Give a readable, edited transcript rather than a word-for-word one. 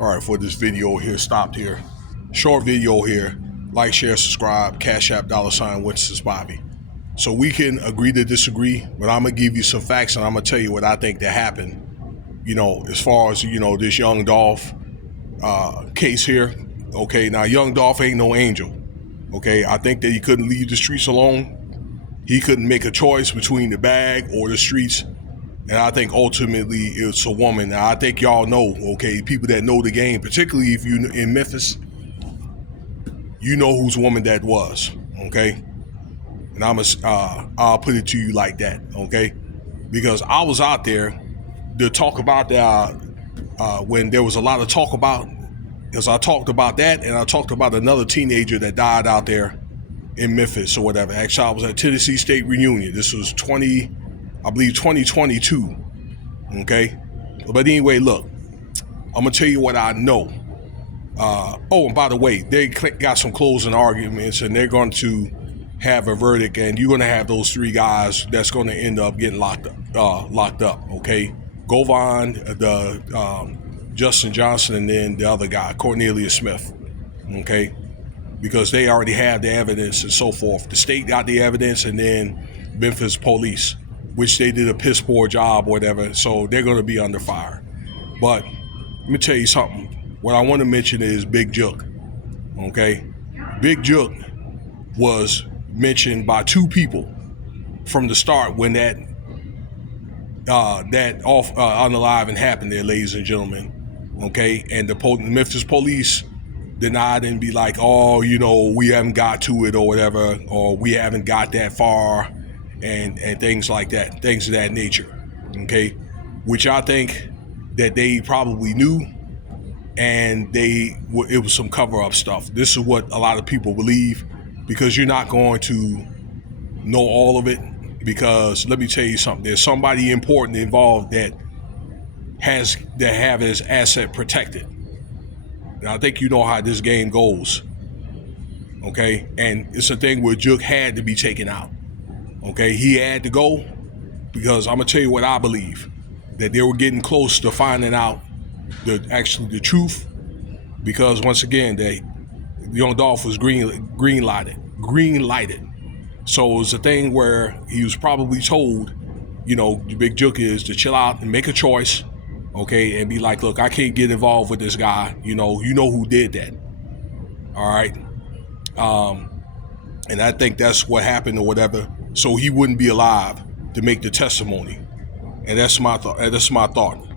All right, for this video here, stopped here. Short video here. Like, share, subscribe, Cash App, $Winston's Bobby. So we can agree to disagree, but I'm going to give you some facts and I'm going to tell you what I think that happened. You know, as far as, you know, this young Dolph case here. Okay, now young Dolph ain't no angel. Okay, I think that he couldn't leave the streets alone. He couldn't make a choice between the bag or the streets. And I think ultimately it's a woman. Now, I think y'all know, okay, people that know the game, particularly if you're in Memphis, you know whose woman that was, okay? And I'll put it to you like that, okay? Because I was out there to talk about that when there was a lot of talk about, because I talked about that and I talked about another teenager that died out there in Memphis or whatever. Actually, I was at Tennessee State reunion. This was 2022, okay? But anyway, look, I'm gonna tell you what I know. Oh, and by the way, they got some closing arguments and they're going to have a verdict, and you're gonna have those three guys that's gonna end up getting locked up, okay? Govan, the Justin Johnson, and then the other guy, Cornelius Smith, okay? Because they already have the evidence and so forth. The state got the evidence, and then Memphis police, which they did a piss poor job or whatever, so they're going to be under fire. But let me tell you something. What I want to mention is Big Jook, okay? Big Jook was mentioned by two people from the start when that unaliving happened there, ladies and gentlemen, okay? And the Memphis police denied and be like, oh, you know, we haven't got to it or whatever, or we haven't got that far, and things like that, things of that nature, okay? Which I think that they probably knew, and it was some cover-up stuff. This is what a lot of people believe, because you're not going to know all of it, because let me tell you something, there's somebody important involved that have his asset protected. And I think you know how this game goes, okay? And it's a thing where Jook had to be taken out, okay? He had to go because I'm going to tell you what I believe, that they were getting close to finding out the truth, because once again, young Dolph was greenlighted. So it was a thing where he was probably told, you know, Big Jook is to chill out and make a choice, okay, and be like, look, I can't get involved with this guy. You know who did that. All right. And I think that's what happened or whatever. So he wouldn't be alive to make the testimony. And that's my thought.